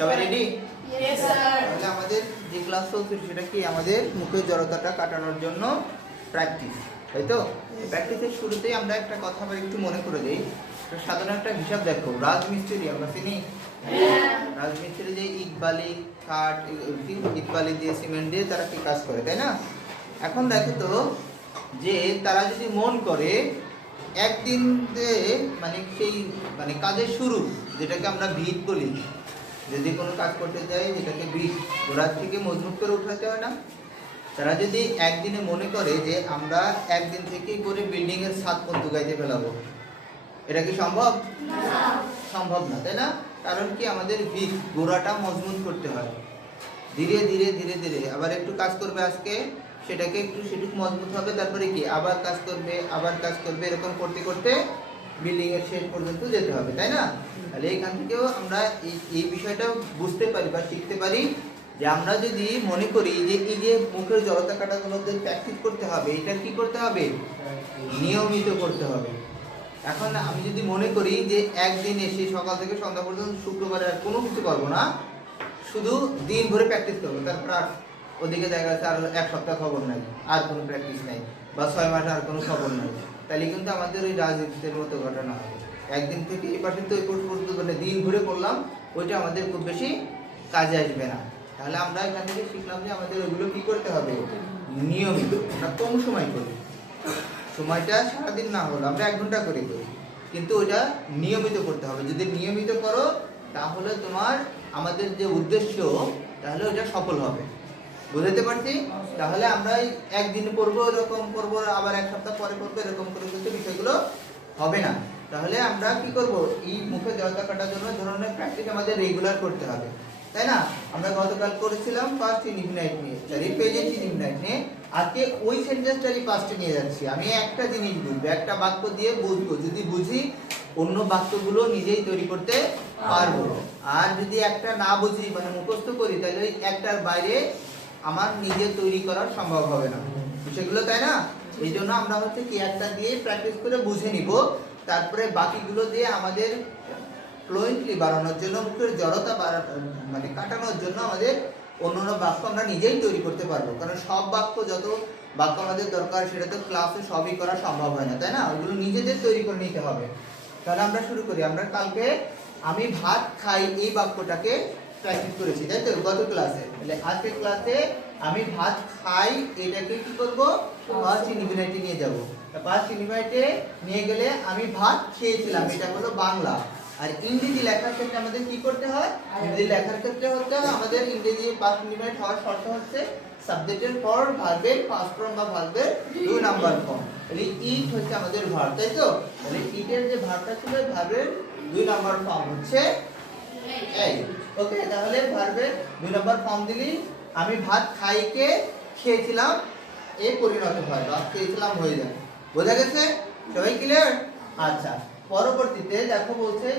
সবাই ready? Yes, sir. তাহলে আমাদের যে ক্লাস চলছে সেটা কি আমাদের মুখের জড়তাটা কাটানোর জন্য প্র্যাকটিস, তাই তো? প্র্যাকটিসের শুরুতেই আমরা একটা কথা আবার একটু মনে করে দিই। সাধারণ একটা হিসাব দেখো, রাজমিস্ত্রি আমরা চিনি। রাজমিস্ত্রি যে ইট বালি কাঠ, ইট বালি দিয়ে সিমেন্ট দিয়ে তারা কি কাজ করে, তাই না? এখন দেখো তো যে তারা যদি মন করে একদিন মানে সেই মানে কাজের শুরু, যেটাকে আমরা ভিত বলি, যদি কোনো কাজ করতে যাই যেটাকে ভিত গোড়া থেকে মজবুত করে উঠাতে হয় না, তারা যদি একদিনে মনে করে যে আমরা একদিন থেকেই করে বিল্ডিং এর ছাদ পর্যন্ত গাইতে ফেলাবো, এটা কি সম্ভব? সম্ভব না, তাই না? কারণ কি আমাদের ভিত গোড়াটা মজবুত করতে হয়। ধীরে ধীরে ধীরে ধীরে আবার একটু কাজ করবে আজকে, সেটাকে একটু সেটুকু মজবুত হবে, তারপরে কি আবার কাজ করবে, আবার কাজ করবে, এরকম করতে করতে বিল্ডিং এর শেষ পর্যন্ত যেতে হবে, তাই না? তাহলে এখান থেকেও আমরা এই বিষয়টা বুঝতে পারি বা শিখতে পারি যে আমরা যদি মনে করি যে এই যে মুখের জড়তা কাটাগুলোতে প্র্যাকটিস করতে হবে, এটা কি করতে হবে? নিয়মিত করতে হবে। এখন আমি যদি মনে করি যে একদিন এসে সকাল থেকে সন্ধ্যা পর্যন্ত শুক্রবারে আর কোনো কিছু করবো না, শুধু দিন ভরে প্র্যাকটিস করবো, তারপর আর ওদিকে দেখা যাচ্ছে আর এক সপ্তাহ খবর নাই, আর কোনো প্র্যাকটিস নাই, বা 6 মাস আর কোনো খবর নাই, তাহলে কিন্তু আমাদের ওই রাজনীতির মতো ঘটনা হবে। একদিন থেকে এই পাশে তো এই পর্যন্ত মানে দিন ঘুরে করলাম, ওইটা আমাদের খুব বেশি কাজে আসবে না। তাহলে আমরা এখান থেকে শিখলাম যে আমাদের ওইগুলো কি করতে হবে? নিয়মিত। আমরা কম সময় করি, সময়টা সারাদিন না হলো আমরা 1 ঘন্টা করে করি, কিন্তু ওইটা নিয়মিত করতে হবে। যদি নিয়মিত করো তাহলে তোমার আমাদের যে উদ্দেশ্য, তাহলে ওইটা সফল হবে। বুঝতে পারছি? তাহলে আমরা একদিন পড়বো এরকম করবো, আবার 1 সপ্তাহ পরে করবো, এরকম করে কিন্তু বিষয়গুলো হবে না। তাহলে আমরা কি করব? এই মুখে জড়তা কাটার জন্য ধরনের প্র্যাকটিস আমাদের রেগুলার করতে হবে, তাই না? আমরা গতকাল করেছিলাম ফার্স্ট ইনফিনাইট নিয়ে, সরি প্রেজেন্ট ইনফিনাইট নিয়ে। আজকে ওই সেন্টেন্সটারই ফার্স্টে নিয়ে যাচ্ছি। আমি একটা জিনিস বুঝবো, একটা বাক্য দিয়ে বুঝবো, যদি বুঝি অন্য বাক্যগুলো নিজেই তৈরি করতে পারবো। আর যদি একটা না বুঝি মানে মুখস্থ করি, তাহলে ওই একটার বাইরে আমার নিজে তৈরি করা সম্ভব হবে না বিষয়গুলো, তাই না? এই জন্য আমরা হচ্ছে কি একটা দিয়ে প্র্যাকটিস করে বুঝে নিব, তারপরে বাকিগুলো দিয়ে আমাদের ফ্লুয়েন্টলি বাড়ানোর জন্য, মুখের জড়তা মানে কাটানোর জন্য আমাদের অন্য বাক্য আমরা নিজেই তৈরি করতে পারবো। কারণ সব বাক্য, যত বাক্য আমাদের দরকার সেটা তো ক্লাসে সবই করা সম্ভব হয় না, তাই না? ওইগুলো নিজেদের তৈরি করে নিতে হবে। তাহলে আমরা শুরু করি। আমরা কালকে আমি ভাত খাই এই বাক্যটাকে প্র্যাকটিস করেছি, তাই তো, গত ক্লাসে। তাহলে আজকের ক্লাসে আমি ভাত খাই এটাকে কি করবো? ফার্স্ট ইনফিনিটি নিয়ে যাব। ফার্স্ট ইনফিনিটি নিয়ে গেলে আমি ভাত খেয়েছিলাম, এটা হলো বাংলা। আর ইংরেজি লেখার ক্ষেত্রে আমাদের কি করতে হয়? ইংরেজি লেখার ক্ষেত্রে হচ্ছে আমাদের ইংরেজি ফার্স্ট ইনফিনিট হওয়ার শর্ত হচ্ছে সাবজেক্টের পর ভার্বের ফার্স্ট ফর্ম বা ভার্বের 2 নাম্বার ফর্ম। তাহলে ইট হচ্ছে আমাদের ভার্ব, তাই তো? তাহলে ইটের যে ভার্বটা ছিল, ভার্বের 2 নাম্বার ফর্ম হচ্ছে এই। ওকে, তাহলে ভার্বের 2 নাম্বার ফর্ম দিলি আমি ভাত খাইকে খেয়েছিলাম এ পরিণত হয়, বা খেয়েছিলাম হয়ে যায়। বোঝা গেছে? সবাই ক্লিয়ার? আচ্ছা, পরবর্তীতে দেখো বলছে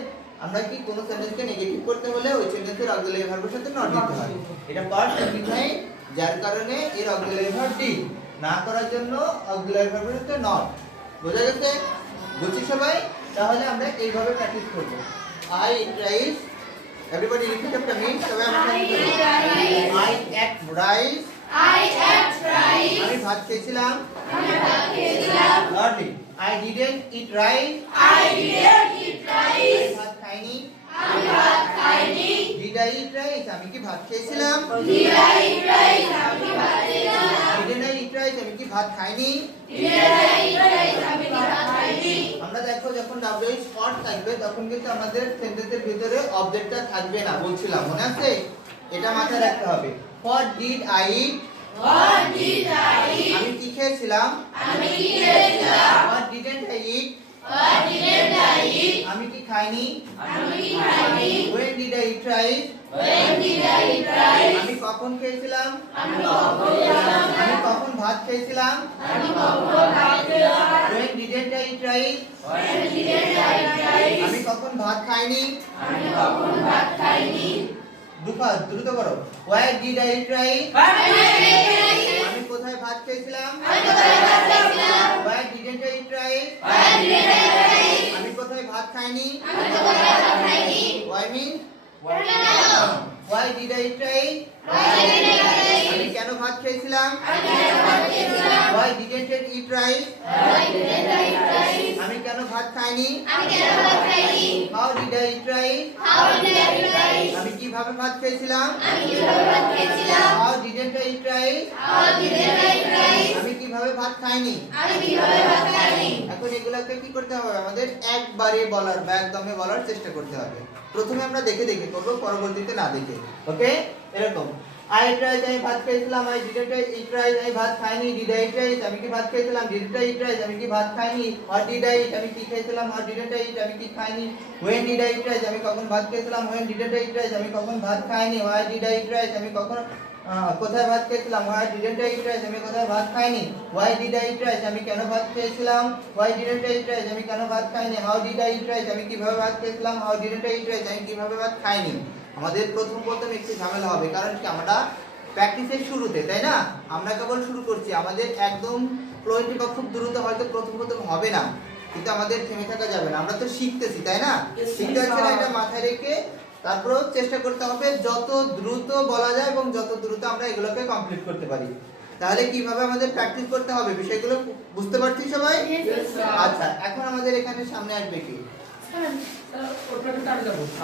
আমরা কি কোনো সেন্টেন্সকে নেগেটিভ করতে হলে ওই সেন্টেন্সের অক্সিলারি ভার্বের সাথে নট দিতে হয়। এটা পার্ট সিগনিফাই, যার কারণে এর অক্সিলারি ভার্ব ডি, না করার জন্য অক্সিলারি ভার্বের সাথে নট। বোঝা গেছে? বুঝছি সবাই? তাহলে আমরা এইভাবে প্র্যাকটিস করব। I rice, everybody repeat after me. সবাই আমরা আই এট রাইস, আমি ভাত খেয়েছিলাম, lordly. I didn't eat rice, আমি ভাত খাইনি। Did I eat rice, আমি কি ভাত খেয়েছিলাম? Didn't I eat rice, আমি কি ভাত খাইনি? আমরা দেখো যখন WH স্পট থাকবে তখন কিন্তু আমাদের সেন্টেন্সের ভিতরে অবজেক্টটা থাকবে না, বলছিলাম, মনে আছে? এটা মাথায় রাখতে হবে। What did I eat, আমি কি খেয়েছিলাম? What didn't I eat, আমি কি খাইনি? When did I eat rice, আমি কখন খেয়েছিলাম? আমি কখন ভাত খেয়েছিলাম? When didn't I eat rice, আমি কখন ভাত খাইনি? দ্রুত করো। Where did I eat rice, আমি কোথায় ভাত খেয়েছিলাম? Where didn't I eat rice, আমি কোথায় ভাত খাইনি? Why means Why did I eat rice? আমি কেন ভাত খেয়েছিলাম? Why didn't I eat rice? আমি কেন ভাত খাইনি? How did I eat rice? আমি কিভাবে ভাত খেয়েছিলাম? How didn't I eat rice? আমি কিভাবে ভাত খাইনি? এখন এগুলোকে কি করতে হবে? আমাদের একবারে বলার বা একদমে বলার চেষ্টা করতে হবে। প্রথমে আমরা দেখে দেখে করব, পরবর্তীতে না দেখে। ওকে, এরকম I ate rice, আমি ভাত খেয়েছিলাম। I didn't eat rice, আমি ভাত খাইনি। Did I eat rice? আমি কি ভাত খেয়েছিলাম? Didn't I eat rice? আমি কি ভাত খাইনি। What did I eat? আমি কি খেয়েছিলাম। What didn't I eat? আমি কি খাইনি। When did I eat rice? আমি কখন ভাত খেয়েছিলাম। When didn't I eat rice? আমি কখন ভাত খাইনি। Why did I eat rice? আমি কখন কোথায় ভাত খেয়েছিলাম। Why didn't I eat rice? আমি কোথায় ভাত খাইনি। Why did I eat rice? আমি কেন ভাত খেয়েছিলাম। Why didn't I eat rice? আমি কেন ভাত খাইনি। How did I eat rice? আমি কিভাবে ভাত খেয়েছিলাম। How didn't I eat rice? আমি কিভাবে ভাত খাইনি। আমাদের প্রথম একটু ঝামেলা হবে, কারণ কি আমরা প্র্যাকটিসের শুরুতে, তাই না? আমরা কেবল শুরু করছি, আমাদের একদম ফ্লুয়েন্ট বা খুব দ্রুত হয়তো প্রথম হবে না, কিন্তু আমাদের থেমে থাকা যাবে না। আমরা তো শিখতেছি, তাই না? শিখতে হচ্ছে না, এটা মাথায় রেখে তারপর চেষ্টা করতে হবে যত দ্রুত বলা যায় এবং যত দ্রুত আমরা এগুলোকে কমপ্লিট করতে পারি। তাহলে কিভাবে আমাদের প্র্যাকটিস করতে হবে বিষয়গুলো বুঝতে পারছি সবাই? আচ্ছা, এখন আমাদের এখানে সামনে আসবে কি?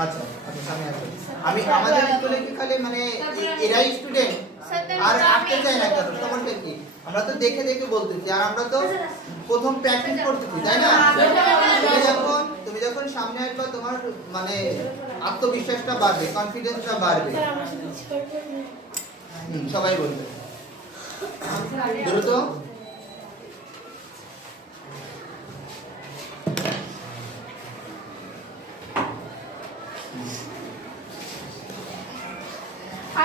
আচ্ছা আচ্ছা, সামনে আসবে। আমি আমাদের স্কুলে কি খালি মানে এরাই স্টুডেন্ট আর আসতে চাই না কেন? তোমারটা কি? আমরা তো দেখে দেখে বলতেছি, আর আমরা তো প্রথম প্র্যাকটিস করতেছি, তাই না? তুমি যখন সামনে আসবে তোমার মানে আত্মবিশ্বাসটা বাড়বে, কনফিডেন্সটা বাড়বে। সবাই বলবে দ্রুত।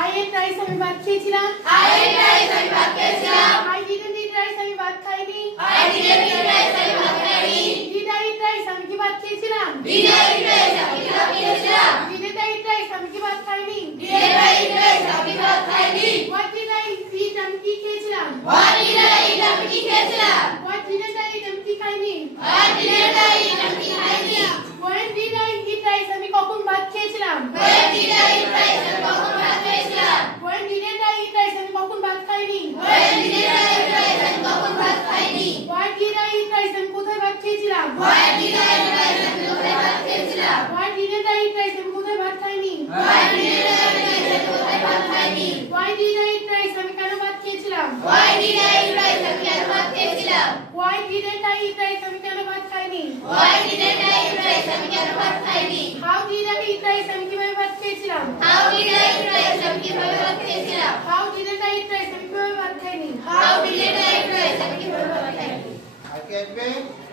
I ate rice, আমি ভাত খেয়েছিলাম। I ate rice, আমি ভাত খেয়েছিলাম। I didn't eat rice, আমি ভাত খাইনি। I didn't eat rice, আমি ভাত খাইনি। Did I eat rice, আমি কি ভাত খেয়েছিলাম। Did I eat rice, আমি কি ভাত খেয়েছিলাম। Didn't I eat rice, আমি কি ভাত খাইনি। Did I eat rice, আমি কি ভাত খাইনি। What did I eat, আমি কি খেয়েছিলাম। What did I eat, আমি কি খেয়েছিলাম। What didn't I eat, আমি কি খাইনি। What didn't I eat, আমি কি খাইনি। When did I eat rice, আমি কখন ভাত খেয়েছিলাম। When did I eat rice, আমি কখন ভাত খেয়েছিলাম। When didn't I eat rice, আমি কখন ভাত খাইনি। When did I eat rice, আমি কখন ভাত খাইনি। Why did I eat rice, আমি কোথায় ভাত খেয়েছিলাম। Why did I eat rice, আমি কোথায় ভাত খেয়েছিলাম। Why didn't I eat rice, আমি কোথায় ভাত খাইনি। Why did I eat rice, আমি কোথায় ভাত খাইনি। Why did I eat rice, আমি কেন ভাত খেয়েছিলাম। Why did I eat rice, আমি কেন ভাত খেয়েছিলাম। Why didn't I eat rice, আমি কেন ভাত খাইনি। Why didn't I eat rice, আমি কেন ভাত খাইনি। How did I eat rice, আমি কিভাবে ভাত খেয়েছিলাম। How did I eat rice, আমি কিভাবে ভাত খেয়েছিলাম। How didn't I eat rice, আমি কিভাবে ভাত খাইনি। How didn't I eat rice, আমি কিভাবে ভাত খাইনি। আর কি আসবে?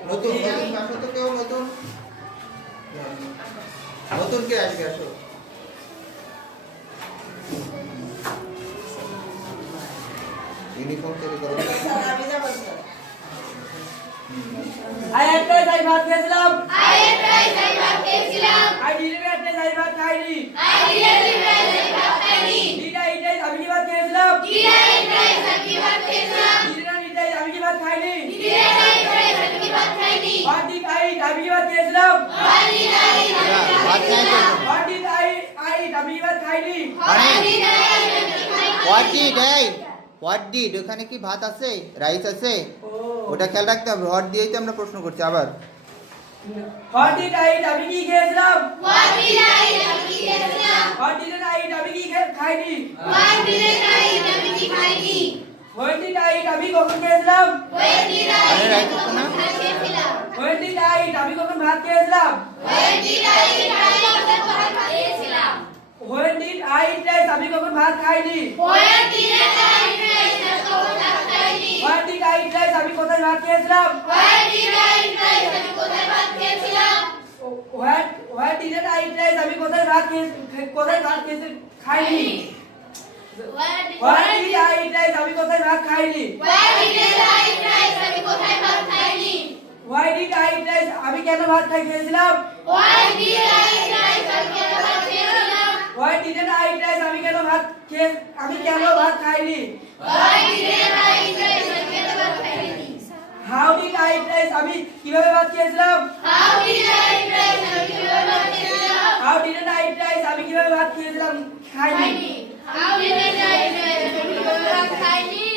নতুন নতুন আসো তো, কেউ নতুন নতুন কে আসবে? আসো। ইউনিফর্ম তৈরি করো। I ate rice, আমি ভাত খেয়েছিলাম। I ate rice, আমি ভাত খেয়েছিলাম। I didn't eat rice, আমি ভাত খাইনি। I didn't eat rice, আমি ভাত খাইনি। Did I eat rice, আমি কি ভাত খেয়েছিলাম। Did I eat rice, আমি কি ভাত খেয়েছিলাম। Did I eat rice, আমি কি ভাত খাইনি। Did I eat rice, আমি কি ভাত খাইনি। What did I eat, আমি কি ভাত খেয়েছিলাম। What did I eat, আমি কি ভাত খেয়েছিলাম। What did I eat, আমি কি ভাত খাইনি। What did I eat, আমি কি ভাত হোয়াট খাইনি। ডিড হোয়াট ডিড ওখানে কি ভাত আছে, রাইস আছে? ও ওটা খেয়াল রাখতে হবে। হোয়াট দিয়েই তো আমরা প্রশ্ন করছি। আবার What did I eat, আমি কি খেয়েছিলাম। What did I eat, আমি কি খেয়েছিলাম। What didn't I eat, আমি কি খাইনি। What didn't I eat, আমি কি খাইনি। When did I eat, আমি কখন খেয়েছিলাম। When did I আরে eat, রাইট আমি আছে না? কখন ভাত খেয়েছিলাম। When did I eat, আমি কখন ভাত খেয়েছিলাম। When did I eat, আমি কখন ভাত খেয়েছিলাম। When did I eat rice, আমি কখন ভাত খাইনি। When did I eat rice, আমি কখন ভাত খাইনি। When did I eat rice, আমি কোথায় ভাত খেয়েছিলাম। When did I eat rice, আমি কোথায় ভাত খেয়েছিলাম। When didn't I eat rice, আমি কোথায় ভাত খেয়েছি খাইনি। When did I eat rice, আমি কোথায় ভাত খাইনি। When did I eat rice, আমি কোথায় ভাত খাইনি। Why did I eat rice, আমি কেন ভাত খেয়েছিলাম। Why did I eat rice, আমি কেন ভাত খেয়েছিলাম। Why didn't I eat rice, আমি কেন ভাত খাইনি। Why didn't I eat rice, আমি কেন ভাত খাইনি। How did I eat rice, আমি কিভাবে ভাত খেয়েছিলাম। How did I eat rice, আমি কিভাবে ভাত খেয়েছিলাম। How didn't I eat rice? আমি কিভাবে ভাত খেয়েছিলাম? খাইনি। How didn't I eat rice? আমি কিভাবে ভাত খাইনি?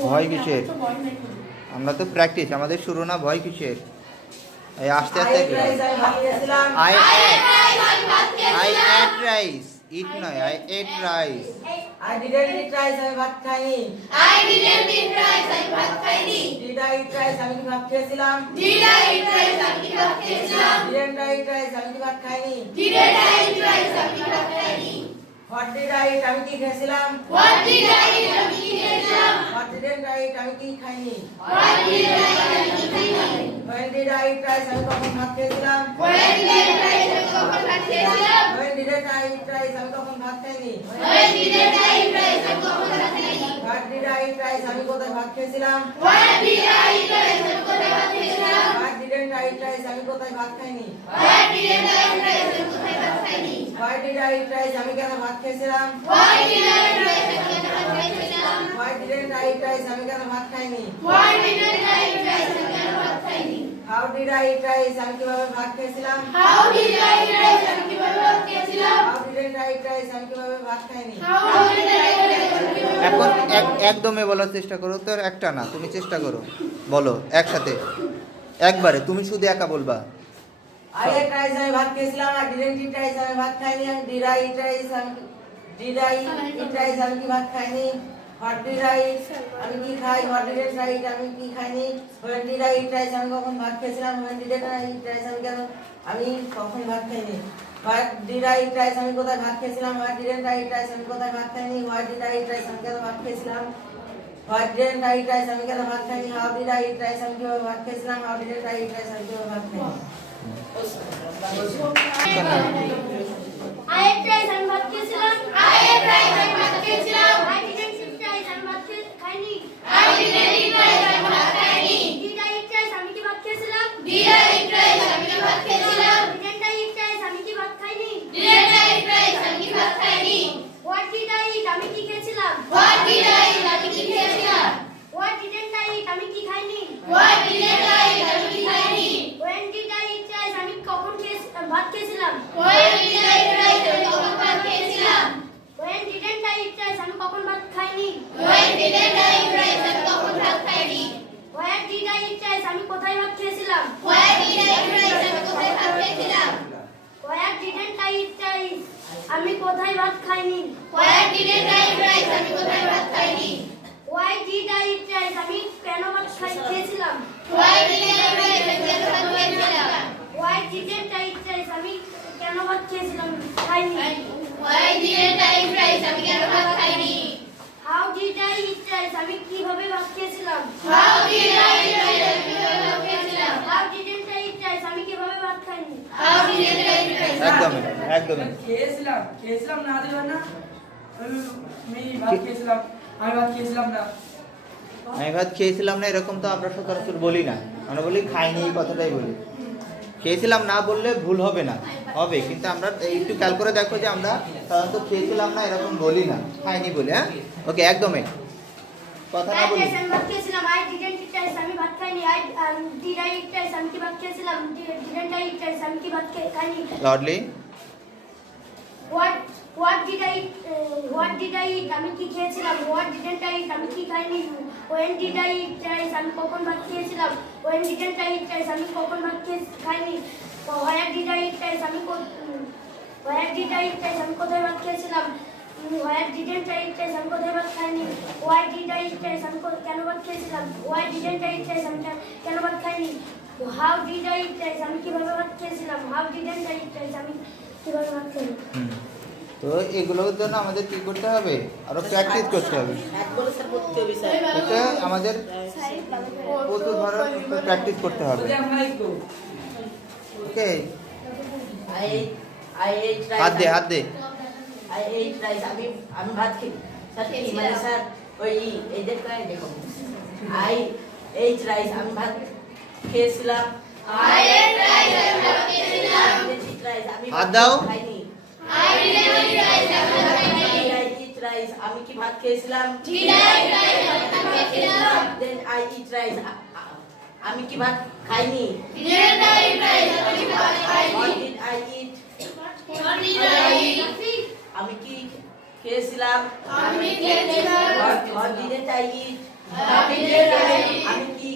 ভয় কিসের? আমরা তো প্র্যাকটিস, আমাদের শুরু না, ভয় কিসের? এই আস্তে আস্তে I ate rice, আমি ভাত খেয়েছিলাম। আই I ate rice, আমি ভাত আই খেয়েছিলাম। এট রাইস, ইট নয়, I ate rice. I didn't eat rice, আমি ভাত খাইনি। I didn't eat rice, আমি ভাত খাইনি। Did I eat rice? আমি কি ভাত খেয়েছিলাম? Did I eat rice, আমি কি ভাত খেয়েছিলাম? Didn't I eat rice? আমি কি ভাত খাইনি। Didn't I eat rice, আমি কি ভাত খাইনি? What did I eat? আমি কি খেয়েছিলাম। What did I eat, আমি কি খেয়েছিলাম? What didn't I eat? আমি কি খাইনি। What did I eat, আমি কি খাইনি? When did I eat rice? আমি কখন ভাত খেয়েছিলাম। When did I eat rice, আমি কখন ভাত খেয়েছিলাম? When didn't I eat rice? আমি কখন ভাত খাইনি। When didn't I eat rice, আমি কখন ভাত খাইনি? What did I eat rice? আমি কোথায় ভাত খেয়েছিলাম। When did I eat rice, আমি কোথায় ভাত খেয়েছিলাম? What didn't I eat rice? আমি কোথায় ভাত খাইনি। When didn't I eat rice, আমি কোথায় ভাত খাইনি? Why did I eat rice? আমি কেন ভাত খেয়েছিলাম। Why did I eat rice, আমি কেন ভাত খাইছিলাম? Why didn't I eat rice? আমি কেন ভাত খাইনি। Why didn't I eat rice, আমি কেন ভাত খাইনি? How did I eat rice? আমি কিভাবে ভাত খেয়েছিলাম। How did I eat rice, আমি কিভাবে ভাত খেয়েছিলাম? How didn't I eat rice? আমি কিভাবে ভাত খাইনি। How did I eat rice, আমি কিভাবে এখন ভাত খাইনি? একদমে বলার চেষ্টা করো, তো একটা না, তুমি চেষ্টা করো, বলো একসাথে, একবারে তুমি শুধু একা বলবা। I ate rice, আমি ভাত খেয়েছিলাম। I didn't eat rice, আমি ভাত খাইনি। Did I eat rice? Did I eat rice? আমি কি ভাত খাইনি। What did I eat? আমি কি খাই। What didn't I eat? আমি কি খাইনি। When did I eat rice? আমি কখন ভাত খেয়েছিলাম। When didn't I eat rice? আমি কখন ভাত খাইনি। What did I eat rice? আমি কোথায় ভাত খেয়েছিলাম। What didn't I eat rice? আমি কোথায় ভাত খাইনি। Why did I eat rice? আমি কেন ভাত খেয়েছিলাম। Why didn't I eat rice? আমি কেন ভাত খাইনি। How did I eat rice? আমি কিভাবে ভাত খেয়েছিলাম। How didn't I eat rice? আমি কিভাবে ভাত খাইনি। I ate rice, আমি ভাত খেয়েছিলাম। I ate rice, আমি ভাত খেয়েছিলাম। I didn't eat rice, আমি ভাত খাইনি। I didn't eat rice, আমি ভাত খাইনি। Did I eat rice, আমি কি ভাত খেয়েছিলাম। Did I eat rice, আমি কি ভাত খেয়েছিলাম? Didn't I eat rice, আমি কি ভাত খাইনি। Didn't I eat rice, আমি কি ভাত খাইনি? What did I eat, আমি কি খেয়েছিলাম। What did I eat, আমি কি খেয়েছিলাম? What didn't I eat, আমি কি খাইনি। What didn't I eat, আমি কি খাইনি? When did I eat rice, আমি কখন ভাত খেয়েছিলাম। When did I eat rice, আমি কখন ভাত খেয়েছিলাম? When didn't I eat rice, আমি কখন ভাত খাইনি। When didn't I eat rice, আমি কখন ভাত খাইনি? Where did I eat rice, আমি কোথায় ভাত খেয়েছিলাম। Where did I eat rice, আমি কোথায় ভাত খেয়েছিলাম? Where didn't I eat rice, আমি কোথায় ভাত খাইনি। Where didn't I eat rice, আমি কোথায় ভাত খাইনি? Why did I eat rice, আমি কেন ভাত খেয়েছিলাম। Why didn't I eat rice, আমি কেন ভাত খেয়েছিলাম? Why didn't I eat rice, আমি কেন ভাত খেয়েছিলাম খাইনি। Why didn't I eat rice, আমি কেন ভাত খাইনি? How did I eat rice, আমি কিভাবে ভাত খেয়েছিলাম। How did I eat rice, আমি কিভাবে ভাত খেয়েছিলাম? How didn't I eat rice, আমি কিভাবে ভাত খাইনি। How didn't I eat rice? একদমই একদমই খেয়েছিলাম না দিবেন না। আমি ভাত খেয়েছিলাম। আমি ভাত খেয়েছিলাম না। আমি ভাত খেয়েছিলাম না, এরকম তো আমরা সচরাচর বলি না, আমরা বলি খাইনি, এই কথাটাই বলি। খেয়েছিলাম না বললে ভুল হবে না, হবে, কিন্তু আমরা একটু খেয়াল করে দেখো যে আমরা সাধারণত খেয়েছিলাম না এরকম বলি না, খাইনি বলি। হ্যাঁ, ওকে, একদমই কথা না বলি। আমি ভাত খেয়েছিলাম। I didn't eat rice, আমি ভাত খাইনি। Did I eat rice, আমি কি ভাত খেয়েছিলাম। Didn't I eat rice, আমি কি ভাত খাইনি। Lordly, What did I eat, আমি কি খেয়েছিলাম। What didn't I eat, আমি কি খাইনি। When did I eat rice, আমি কখন ভাত খেয়েছিলাম। When didn't I eat rice, আমি কখন ভাত খাইনি। Where did I eat rice, আমি কোথায় ভাত খেয়েছিলাম। Where didn't I eat rice, আমি কোথায় ভাত খাইনি। Why did I eat rice, আমি কেন ভাত খেয়েছিলাম। Why didn't I eat rice, আমি কেন ভাত খাইনি। How did I eat rice, আমি কিভাবে ভাত খেয়েছিলাম। How didn't I eat rice, আমি কিভাবে ভাত খাইনি। তো এগুলোর জন্য আমাদের কি করতে হবে, আরো প্র্যাকটিস করতে হবে। এটা আমাদের প্রচুর প্র্যাকটিস করতে হবে। ওকে, হাত দে, হাত দে। I ate rice. আমি ভাত খেয়েছি মানে স্যার ওই এই দেখো I ate rice. আমি ভাত খেয়েছিলাম। I ate rice, আমি ভাত খেয়েছিলাম। আমি হাত দাও। খাইনি। I didn't eat rice, আমি ভাত খাইনি। Did I eat rice? আমি কি ভাত খেয়েছিলাম। Did I eat rice, আমি ভাত খেয়েছিলাম। Then I eat rice. আমি কি ভাত খাইনি? Didn't I eat rice? আমি কি ভাত খাইনি? What did I eat? What did I eat? আমি কি খেয়েছিলাম? আমি খেয়েছিলাম। What didn't I eat? What didn't I eat? আমি কি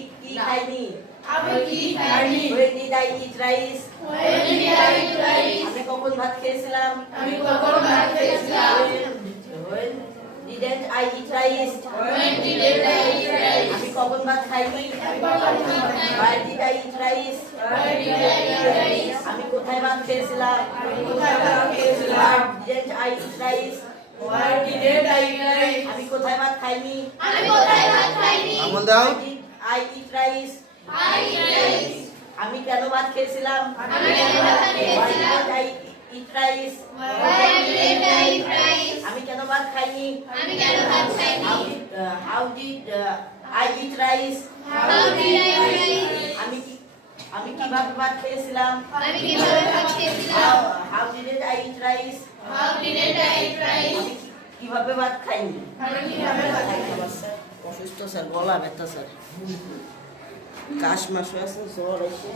খাইনি? আমি কি খাইনি? When did I eat rice? When did I eat rice? আমি কখন ভাত খেয়েছিলাম? আমি কখন ভাত খেয়েছিলাম? When didn't I eat rice? When didn't I eat rice? আমি কখন ভাত খাইনি? আমি কখন ভাত খাইনি? Why did I eat rice? Why did I eat rice? আমি কোথায় ভাত খেয়েছিলাম? আমি কোথায় ভাত খেয়েছিলাম? Why didn't I eat rice? Why didn't I eat rice? আমি কোথায় ভাত খাইনি? আমি কোথায় ভাত খাইনি? আমল দাও। Why did I eat rice? I eat rice. আমি কেন ভাত খেয়েছিলাম? আমি কেন ভাত খেয়েছিলাম? Why did I eat rice? Why didn't I eat rice? আমি কেন ভাত খাইনি? আমি কেন ভাত খাইনি? How did I eat rice? How did I eat rice? আমি কিভাবে ভাত খেয়েছিলাম? আমি কিভাবে ভাত খেয়েছিলাম? How didn't I eat rice? How didn't I eat rice? আমি কিভাবে ভাত খাইনি? আমি কিভাবে ভাত খাইনি? অসুস্থ স্যার, গলা ব্যথা স্যার, কাশ মাস আছে, জ্বর এসে